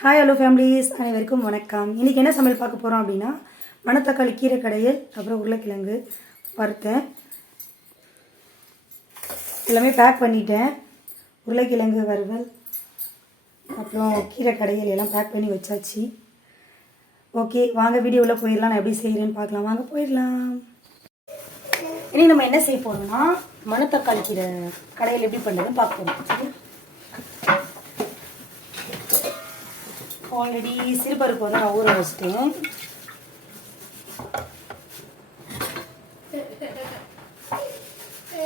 Hi hello families அனைவருக்கும் வணக்கம். இன்றைக்கி என்ன சமையல் பார்க்க போகிறோம் அப்படின்னா மணத்தக்காளி கீரை கடையல் அப்புறம் உருளைக்கிழங்கு வறுத்தேன். எல்லாமே பேக் பண்ணிட்டேன். உருளைக்கிழங்கு வறுவல் அப்புறம் கீரை கடையல் எல்லாம் பேக் பண்ணி வச்சாச்சு. ஓகே வாங்க வீடியோவில் போயிடலாம். நான் எப்படி செய்கிறேன்னு பார்க்கலாம். வாங்க போயிடலாம். இனி நம்ம என்ன செய்ய போகிறோம்னா மணத்தக்காளி கீரை கடையில் எப்படி பண்ணுறதுன்னு பார்க்க போகிறோம் ஆல்ரெடி சிறுபருப்பு வந்து நான் ஊற வச்சிட்டேன்.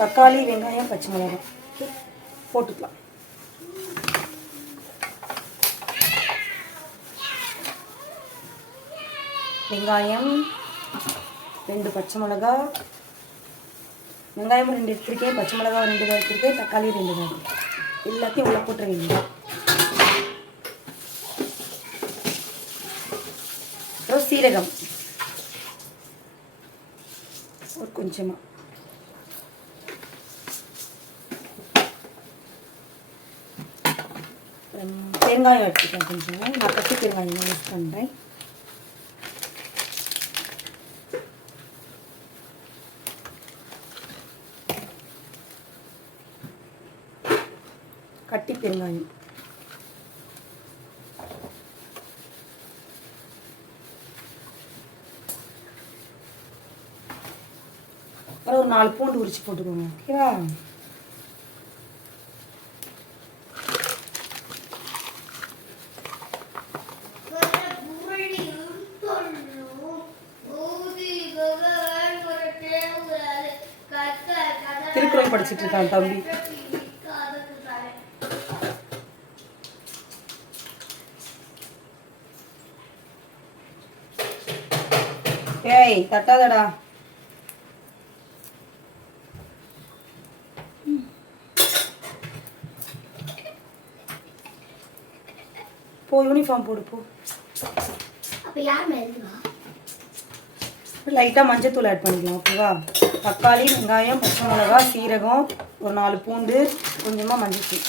தக்காளி வெங்காயம் பச்சை மிளகாய். போட்டுக்கலாம். வெங்காயம் ரெண்டு பச்சை மிளகா வெங்காயம் ரெண்டு எடுத்துருக்கேன் பச்சை மிளகா ரெண்டு தான் எடுத்துருக்கேன் தக்காளி ரெண்டு எடுத்திருக்கேன். எல்லாத்தையும் உள்ள போட்டுற வேண்டியது அப்புறம் சீரகம். ஒரு கொஞ்சமாக அப்புறம் பெருங்காயம் எடுத்துக்கேன் கொஞ்சம். நான் கட்டி பெருங்காயம் யூஸ் பண்ணுறேன் கட்டி பெருங்காயம் அப்புறம் ஒரு நாலு பூண்டு உரிச்சு போட்டுக்கோங்க ஓகேவா? திருக்குறள் படிச்சிட்டு இருக்கான் தம்பி. ஏய் தட்டாதடா. போ யூனிஃபார்ம் போடு போ. அப்ப யார் மேலுவா லைட்டாக மஞ்சத்தூள் ஆட் பண்ணிக்கலாம் ஓகேவா தக்காளி வெங்காயம் பச்சை மிளகா சீரகம் ஒரு நாலு பூண்டு கொஞ்சமாக மஞ்சத்தூள்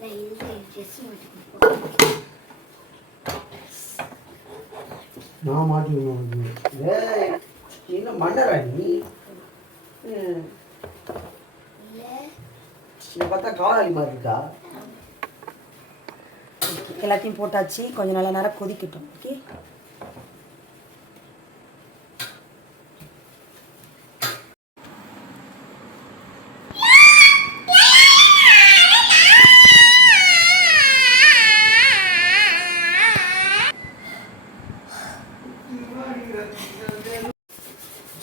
நான் இது ட்ரெஸ் மாட்டிக்கிறேன் நான் மாட்டிக்கணும் ஏய் என்ன மண்டரா நீ ம். இதை பார்த்தா காலாளி மாதிரி இருக்கா? எல்லாத்தையும் போட்டாச்சு. கொஞ்சம் நல்ல நேரம் கொதிக்கட்டும். ஓகே?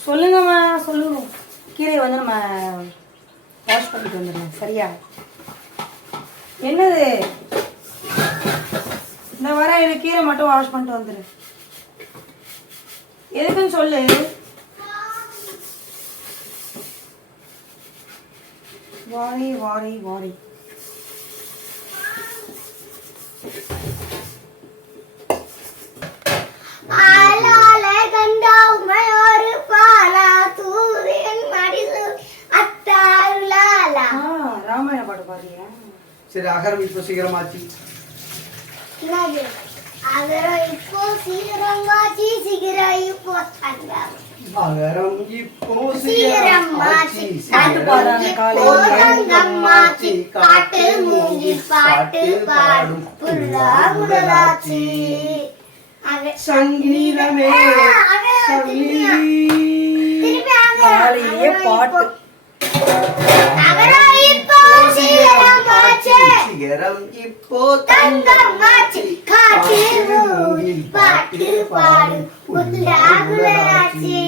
சொல்லுங்கம்மா சொல்லுங்க. கீரையை வந்து நம்ம வாஷ் பண்ணிட்டு வந்துடுங்க சரியா? என்னது? இந்த வர எனக்கு கீரை மட்டும் வாஷ் பண்ணிட்டு வந்துடு. எதுக்குன்னு சொல்லு. வாரி வாரி வாரி. ஆளால கண்டா உமையோரு பாலா ராமாயண பாட்டு பாடுறியா. சரி அகரம் இப்போ சீக்கிரமாச்சு. அதரம் இப்போ சீக்கிரமாச்சி சீக்கிரம் இப்போ அகரம் இப்போ சீக்கிரமாச்சி பாட்டு பாடுறாங்க இப்போ காலையில தங்கம்மாச்சி காட்டு மூங்கி பாட்டு பாடும் சங்கீதமே அகரம் சிகரம் இப்போ தங்கம்மாச்சி காட்டு மூங்கி பாட்டு பாடும் புல்லாங்குழலாச்சி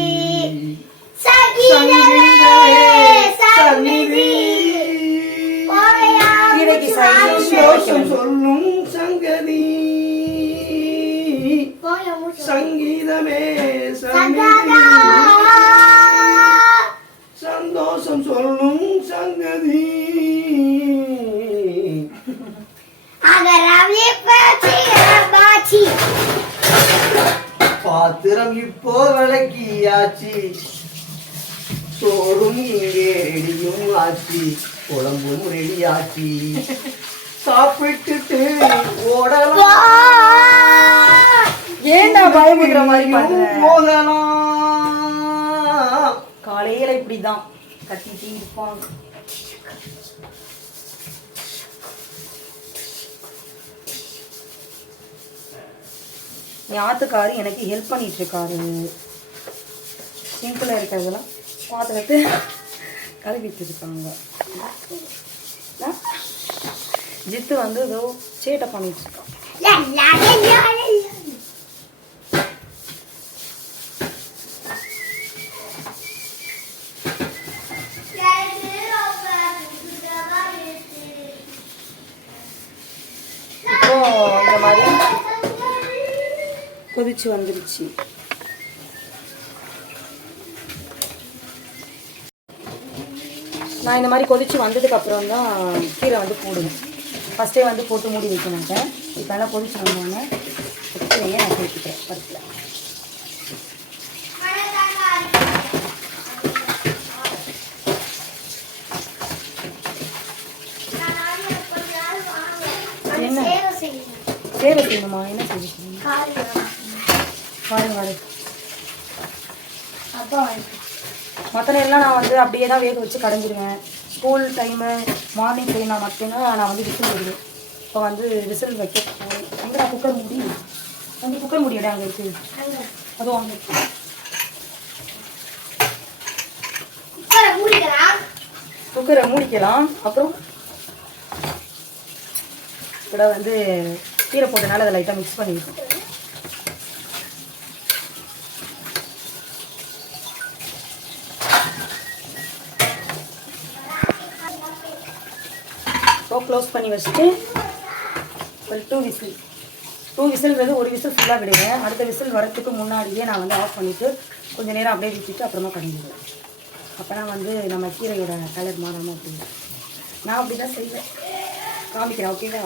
சங்கீதமே சந்நிதி கீரைக்கு சைடு சந்தோஷம் சொல்லும் சங்கதி சங்கீதமே சங்கதி பாத்திரம் இப்போ விளக்கியாச்சு. சோறும் இங்கே ரெடியும் ஆச்சு. குழம்பும் ரெடியாச்சு. சாப்பிட்டுட்டு ஓடலாம். ஏன்டா பயமுடுற மாதிரி போகலாம் காலையில இப்படிதான். கத்திட்டு இருப்பாங்க என் ஆத்துக்காரு எனக்கு ஹெல்ப் பண்ணிட்டு இருக்காரு சிம்பிளா இருக்கிறதெல்லாம் பாத்திரத்து கழுவிட்டு இருக்காங்க ஜித்து வந்து ஏதோ சேட்டை பண்ணிட்டு இருக்கான் La la la la la. இப்போ இந்த மாதிரி கொதிச்சு வந்துருச்சு. நான் இந்த மாதிரி கொதிச்சு வந்ததுக்கு அப்புறம் தான் கீரை வந்து போடுவேன் ஃபஸ்ட்டே வந்து போட்டு மூடி வைக்க மாட்டேன் இப்போ எல்லாம் கொதிச்சு வந்தோடனே கீரையை நான் சேர்த்துக்கிறேன் பருப்பில். என்ன? சேவை செய்யணுமா. என்ன செய்ய செய்யணும் பாருங்க பாருங்க மற்ற நேரம்லாம் நான் வந்து அப்படியே தான் வேக வச்சு கடைஞ்சிருவேன். ஸ்கூல் டைமு மார்னிங் டைம்னா மட்டும்தான் நான் வந்து விசில் விடுவேன் இப்போ வந்து விசில் வைக்க எங்கடா குக்கர் முடி? அங்கே குக்கர் முடியடா அங்கே இருக்கு. அதுவும் அங்கே குக்கரை மூடிக்கலாம். அப்புறம் கூட வந்து கீரை போட்டனால அதை லைட்டாக மிக்ஸ் பண்ணிருக்கோம் க்ளோஸ் பண்ணி வச்சுட்டு ஒரு டூ விசில் டூ விசில்ன்றது ஒரு விசில் ஃபுல்லாக விடுவேன் அடுத்த விசில் வரத்துக்கு முன்னாடியே நான் வந்து ஆஃப் பண்ணிவிட்டு கொஞ்சம் நேரம் அப்படியே விட்டுட்டு அப்புறமா கடைஞ்சிடுவேன் அப்போனா வந்து நம்ம கீரையோட கலர் மாறாமல் அப்படி நான் அப்படி தான் செய்வேன். காமிக்கிறேன் ஓகேவா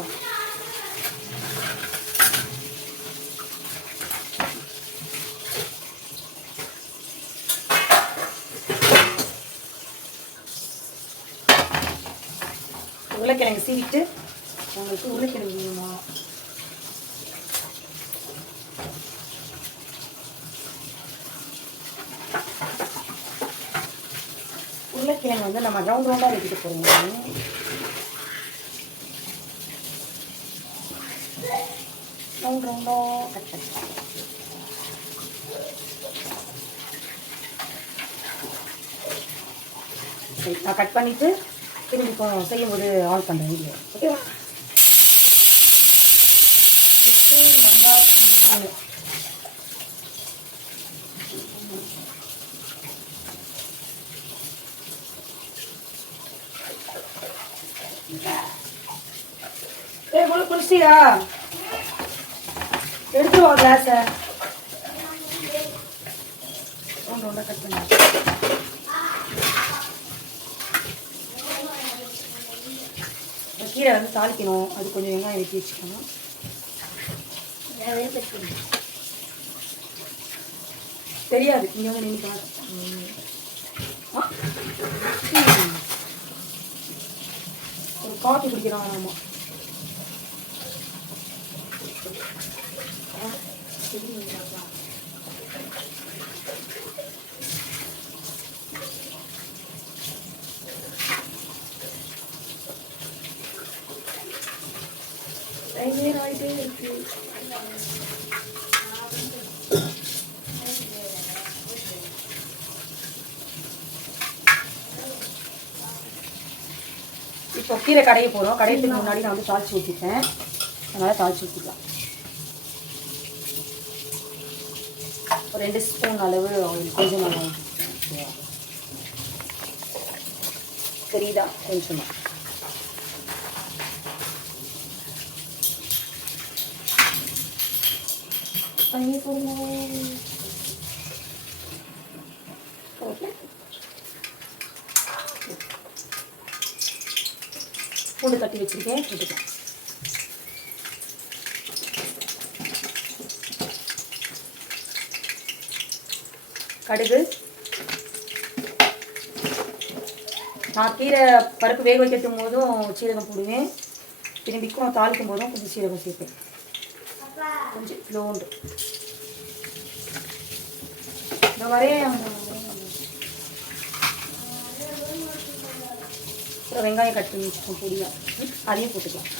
உருளைக்கிழங்கு சீவிட்டு உங்களுக்கு உருளைக்கிழங்கு வேணுமா? உருளைக்கிழங்கு வந்து நம்ம ரவுண்ட் ரவுண்டாக வெட்டிட்டு போகிறோம் ரவுண்ட் ரவுண்டாக கட் பண்ணிக்கலாம். சரி நான் கட் பண்ணிவிட்டு திரும்பி செய்யும்போது ஆன் பண்ணுறேன் வீடியோ ஓகேவா? வந்தாச்சு ஏய் குளி குளிச்சியா எடுத்து வா கிளாஸை ஒன்று ஒன்றா கட் பண்ணி. கீரை வந்து தாளிக்கணும். அது கொஞ்சம் வெங்காயம் வெட்டி வச்சுக்கணும். தெரியாது. இங்கே வந்து நின்று ஒரு காஃபி குடிக்கிறான் ஆமா. டைம் ஆகிட்டே இருக்கு இப்போ கீரை கடைய போகிறோம் கடையத்துக்கு முன்னாடி நான் வந்து தாளிச்சு ஊற்றிட்டேன் அதனால் தாளிச்சு ஊற்றிக்கலாம் ஒரு ரெண்டு ஸ்பூன் அளவு கொஞ்சம் நல்லா தெரியுதா? கொஞ்சமாக தண்ணி போடணும் ஓகே பூண்டு தட்டி வச்சிருக்கேன் போட்டுக்கலாம். கடுகு. நான் கீரை பருப்பு வேக வைக்கட்டும் போதும் சீரகம் போடுவேன். திரும்பிக்கும் தாளிக்கும் போதும் கொஞ்சம் சீரகம் சேர்ப்பேன். கொஞ்சம் லோண்டு. இந்த வரையே வெங்காயம் கட் பண்ணி வச்சுக்கோம் பொடியாக அதையும் போட்டுக்கலாம்.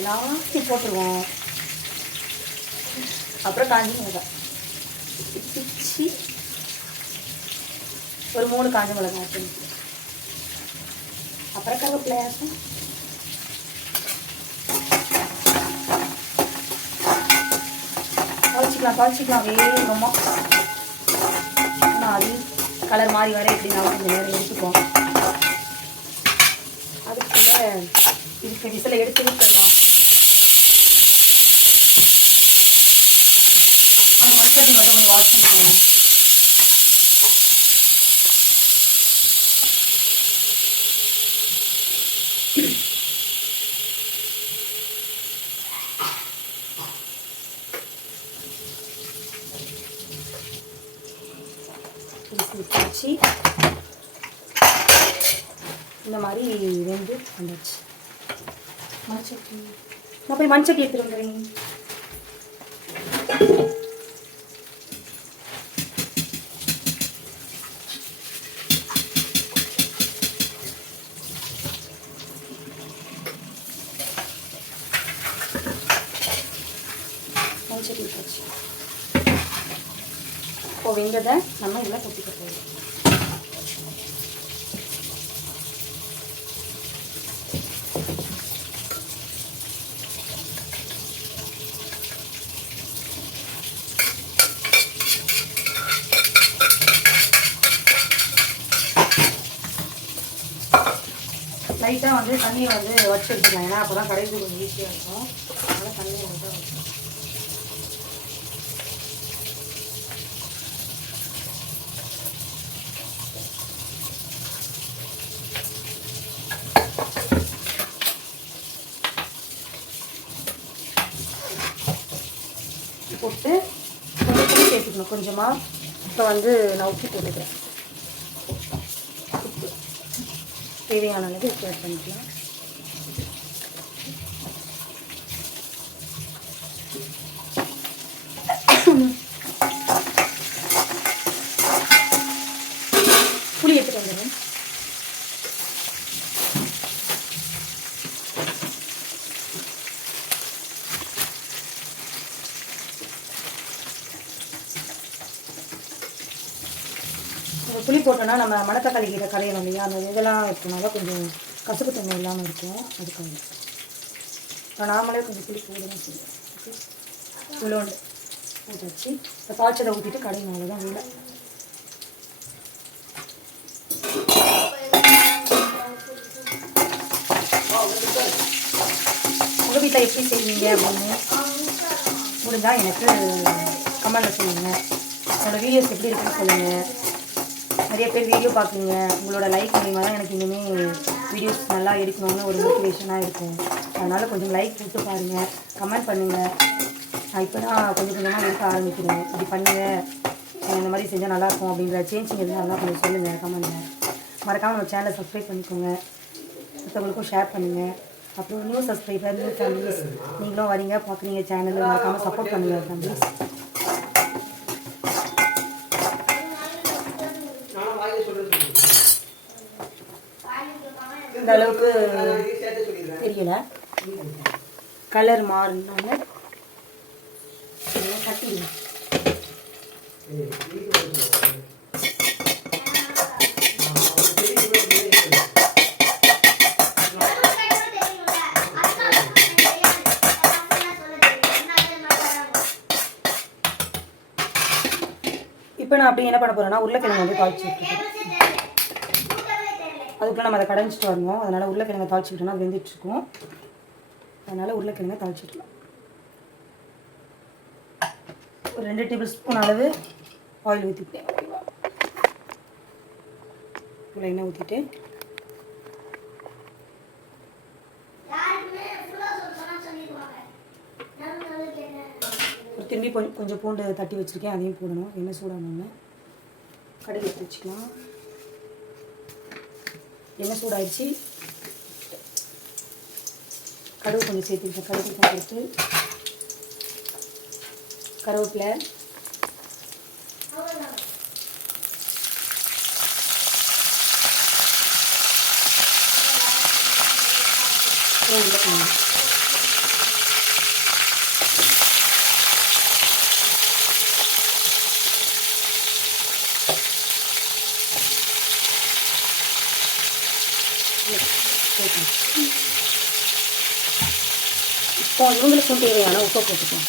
எல்லாத்தையும் போட்டுருவோம். அப்புறம் காஞ்சி மிளகாய். பிச்சு ஒரு மூணு காஞ்ச மிளகாய் ஆட் பண்ணிக்கலாம். அப்புறம் கருவேப்பிலை குழச்சிக்கலாம் குழச்சிக்கலாம் வேகமாக ஆனால் அது கலர் மாறி வர எப்படினாலும் கொஞ்சம் நேரம் எடுத்துப்போம் அதுக்குள்ள இதுக்கு விசில் எடுத்து விட்டுடலாம் அந்த மண்சட்டி மட்டும் கொஞ்சம் வாஷ் பண்ணிக்கோங்க விசில் வச்சு இந்த மாதிரி வெந்து வந்தாச்சு மண்சட்டி. நான் போய் மண்சட்டி எடுத்துட்டு வந்துடுறேன். மண்சட்டி வச்சாச்சு இப்போ வெந்ததை நம்ம இதில் கொட்டிக்க போகிறோம். லைட்டாக வந்து தண்ணியை வந்து வச்சு எடுத்துக்கலாம். ஏன்னா அப்போ தான் கடைக்கு கொஞ்சம் ஈஸியாக இருக்கும். அதனால் தண்ணியை வந்து வச்சு போட்டு கொஞ்சம் சேர்த்துக்கணும். கொஞ்சமாக இப்போ வந்து நான் உப்பு போட்டுக்கிறேன் உப்பு தேவையான அளவு ஆட் பண்ணிக்கலாம் புளி எடுத்துட்டு வந்துடுறேன் இந்த புளி போட்டோன்னா நம்ம மணத்தக்காளி கீரை கரையணும் இல்லையா? அந்த இதெல்லாம் இருக்கனால கொஞ்சம் கசப்பு தன்மை இல்லாமல் இருக்கும். அதுக்காக இப்போ நாமளே கொஞ்சம் புளி போடணும் உள்ளோண்டு இவ்வளோண்டு போட்டாச்சு இப்போ தாய்ச்சதை ஊற்றிட்டு கடையும் அவ்வளோதான் உள்ள. உங்கள் வீட்டில் எப்படி செய்வீங்க அப்படின்னு? முடிஞ்சால் எனக்கு கமெண்டில் சொல்லுங்கள் என்னோடய வீடியோஸ் எப்படி இருக்குன்னு சொல்லுங்கள் நிறைய பேர் வீடியோ பார்க்குறீங்க. உங்களோட லைக் மூலிமா தான் எனக்கு இனிமேல் வீடியோஸ் நல்லா எடுக்கணும்னு ஒரு மோட்டிவேஷனாக இருக்கும். அதனால் கொஞ்சம் லைக் கொடுத்து பாருங்கள் கமெண்ட் பண்ணுங்கள் நான் இப்போ தான் கொஞ்சம் கொஞ்சமாக எடுக்க ஆரம்பிக்கிறேன். இப்படி பண்ணுங்கள் இந்த மாதிரி செஞ்சால் நல்லாயிருக்கும் அப்படின்ற சேஞ்சிங் எதுவும் நல்லா கொஞ்சம் சொல்லுங்கள் கமெண்ட்டில் மறக்காமல் நம்ம சேனலை சப்ஸ்கிரைப் பண்ணிக்கோங்க. மற்றவங்களுக்கும் ஷேர் பண்ணுங்கள் அப்புறம் நியூ சப்ஸ்கிரைபர் நியூ ஃபேமிலிஸ் நீங்களும் வரீங்க பார்க்குறீங்க சேனல் மறக்காமல் சப்போர்ட் பண்ணுங்கள் ஃபேமிலிஸ் அளவுக்கு தெரியல. கலர் மாறினால கட்டிடுங்க. இப்போ நான் அப்படி என்ன பண்ண போறேன்னா உருளைக்கிழங்கு வந்து காய்ச்சி விட்டுருக்கேன் அதுக்குள்ளே நம்ம அதை கடைஞ்சிட்டு வரணும். அதனால் உருளைக்கிழங்கு தாளிச்சுக்கிட்டோம்னா அது வெந்துட்டு அதனால் உருளைக்கிழங்கை தாளிச்சிடலாம் ஒரு ரெண்டு டேபிள் ஸ்பூன் அளவு ஆயில் ஊற்றிக்கிட்டேன் ஓகேவா இவ்வளோ எண்ணெய் ஊற்றிட்டு ஒரு திரும்பி கொஞ்சம் கொஞ்சம் பூண்டு தட்டி வச்சுருக்கேன். அதையும் போடணும். என்ன சூடானோன்னு கடுகு எடுத்து வச்சுக்கலாம். எண்ணெய் சூடாயிடுச்சு. கடுகு கொஞ்சம் சேர்த்துக்கிட்டேன். கடுகு கொஞ்சம் எடுத்து கருவேப்பிலை. அப்புறம் இப்போ இவங்களுக்கும் தேவையான உப்பை போட்டுக்கோங்க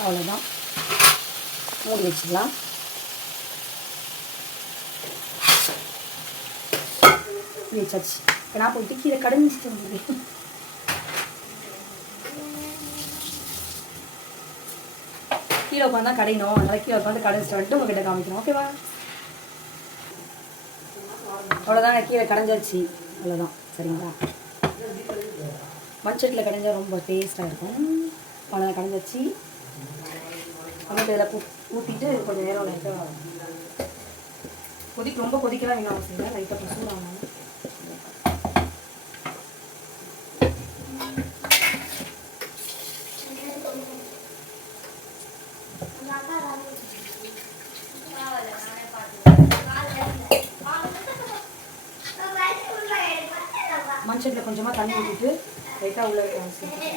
அவ்வளோதான் மூடி வச்சுக்கலாம் மூடி வச்சாச்சு இப்போ நான் போயிட்டு கீழே கடைஞ்சிட்டு வந்துடுவேன் கீழே உட்காந்து கடையணும். அதனால் கீழே உட்காந்து கடைஞ்சிட்டு வந்துட்டு உங்ககிட்ட காமிக்கணும் ஓகேவா அவ்வளோதான் கீழே கடைஞ்சாச்சு. அவ்வளோதான் சரிங்களா? மண்சட்டில் கடைஞ்சால் ரொம்ப டேஸ்ட்டாக இருக்கும். அவ்வளோதான் கடைஞ்சாச்சு. அப்புறம் இதில் ஊற்றிட்டு கொஞ்சம் நேரம் லைட்டாக கொதிக்க ரொம்ப கொதிக்கலாம் என்ன அவசியம் இல்லை. லைட்டாக சூடாகணும் கொஞ்சமாக தண்ணி ஊற்றிட்டு லைட்டாக உள்ளே சேர்த்து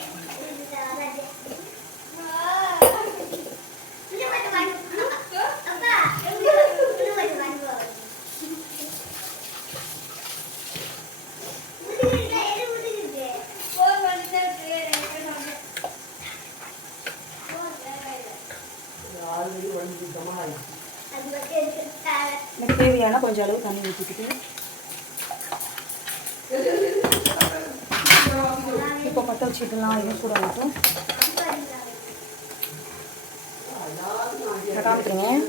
ஆல்ரெடி வந்து சுத்தமாக ஆயிடுச்சு எனக்கு தேவையான கொஞ்சம் அளவு தண்ணி ஊற்றிக்கிட்டு இப்போ பற்ற வச்சுக்கலாம் இது கூட ஆகட்டும் நான்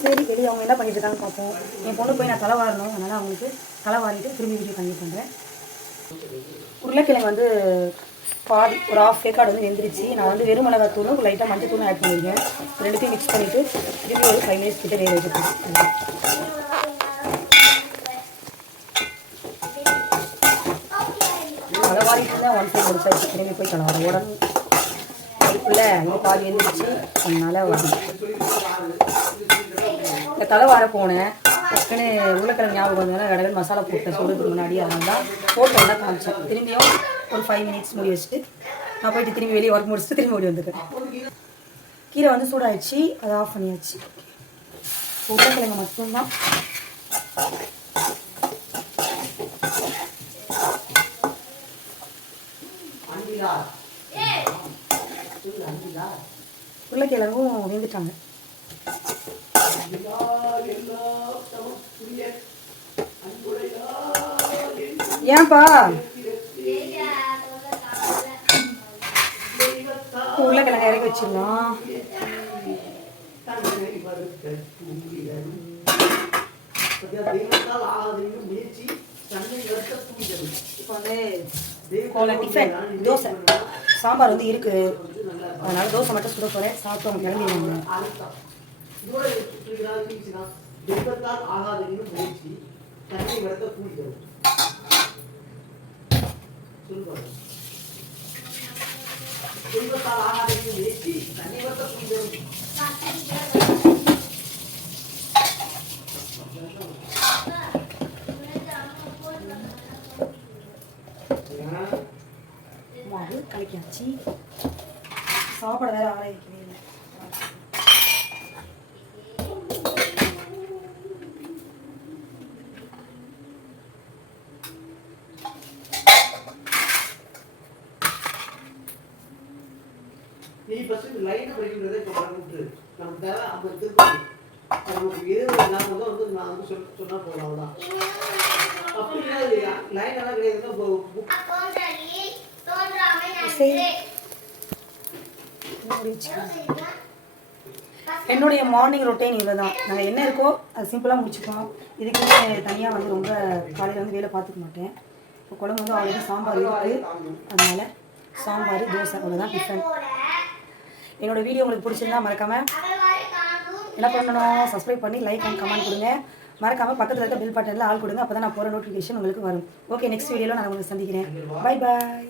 சரி வெளியே அவங்க என்ன பண்ணிட்டு இருக்காங்கன்னு பார்ப்போம். என் பொண்ணு போய் நான் தலை வாரணும். அதனால் அவங்களுக்கு தலை வாரிட்டு திரும்பி வீடியோ கண்டிப்பாக பண்ணுறேன் உருளைக்கிழங்கு வந்து பாதி ஒரு ஆஃப் வேக்காடு வந்து வெந்துருச்சு நான் வந்து வெறும் மிளகாய் தூளும் லைட்டாக மஞ்சள் தூளும் ஆட் பண்ணியிருக்கேன். ரெண்டுத்தையும் மிக்ஸ் பண்ணிவிட்டு திரும்பி ஒரு ஃபைவ் மினிட்ஸ் கிட்ட வேக வச்சுருக்கேன் தலை வாரிட்டு தான் ஒன் சைடு முடிச்சாச்சு திரும்பி போய் தலை உடனே அதுக்குள்ளே இங்கே பாதி வெந்துருச்சு அதனால் வரணும் இந்த தலை வார போனேன். டக்குன்னு உருளைக்கிழங்கு ஞாபகம் வந்ததுனால கடகன் மசாலா போட்டேன். சொல்கிறதுக்கு முன்னாடி அதனால தான் போட்டோம்னா காமிச்சேன். திரும்பியும் ஒரு ஃபைவ் மினிட்ஸ் மூடி வச்சுட்டு நான் போயிட்டு திரும்பி வெளியே ஒர்க் முடிச்சுட்டு திரும்பி ஓடி வந்துட்டேன் கீரை வந்து சூடாயிடுச்சு அதை ஆஃப் பண்ணியாச்சு. உருளைக்கிழங்கு மட்டும்தான். உருளைக்கிழங்கும் வெந்துட்டாங்க. ஏன்பா? உருளைக்கிழங்கு இப்போ வந்து கோலை டிஃபன் தோசை. சாம்பார் வந்து இருக்கு. அதனால தோசை மட்டும் சுட போறேன். சாப்பிட்டு அவங்க கிளம்பிடுவாங்க. கலக்கியாச்சு சாப்பாடு வேற ஆற வைக்கவே இல்லை. நீ ஃபர்ஸ்ட் லைன் படிக்கிறதே இப்போ நமக்கு தேவை ஐம்பது திருப்பதி நமக்கு இல்லாமல் தான் வந்து நான் வந்து சொல் சொன்னால் போதும் அவ்வளோதான் அப்படி கிடையாது லைன் எல்லாம் கிடையாது புக் என்னுடைய மார்னிங் ரொட்டீன் இவ்வளோ தான் நாங்கள் என்ன இருக்கோ அது சிம்பிளாக முடிச்சுப்போம் இதுக்கு தனியாக வந்து ரொம்ப காலையில் வந்து வேலை பார்த்துக்க மாட்டேன். இப்போ குழம்பு வந்து ஆல்ரெடி சாம்பார் இருக்குது அதனால் சாம்பார் தோசை அவ்வளோதான் டிஃபன் என்னோட வீடியோ உங்களுக்கு பிடிச்சிருந்தா மறக்காமல் என்ன பண்ணணும்? சப்ஸ்கிரைப் பண்ணி லைக் அண்ட் கமெண்ட் கொடுங்க. மறக்காமல் பக்கத்தில் இருக்க பில் பட்டனில் ஆள் கொடுங்க. அப்போ தான் நான் போகிற நோட்டிஃபிகேஷன் உங்களுக்கு வரும். ஓகே நெக்ஸ்ட் வீடியோவில் நான் உங்களுக்கு சந்திக்கிறேன். Bye bye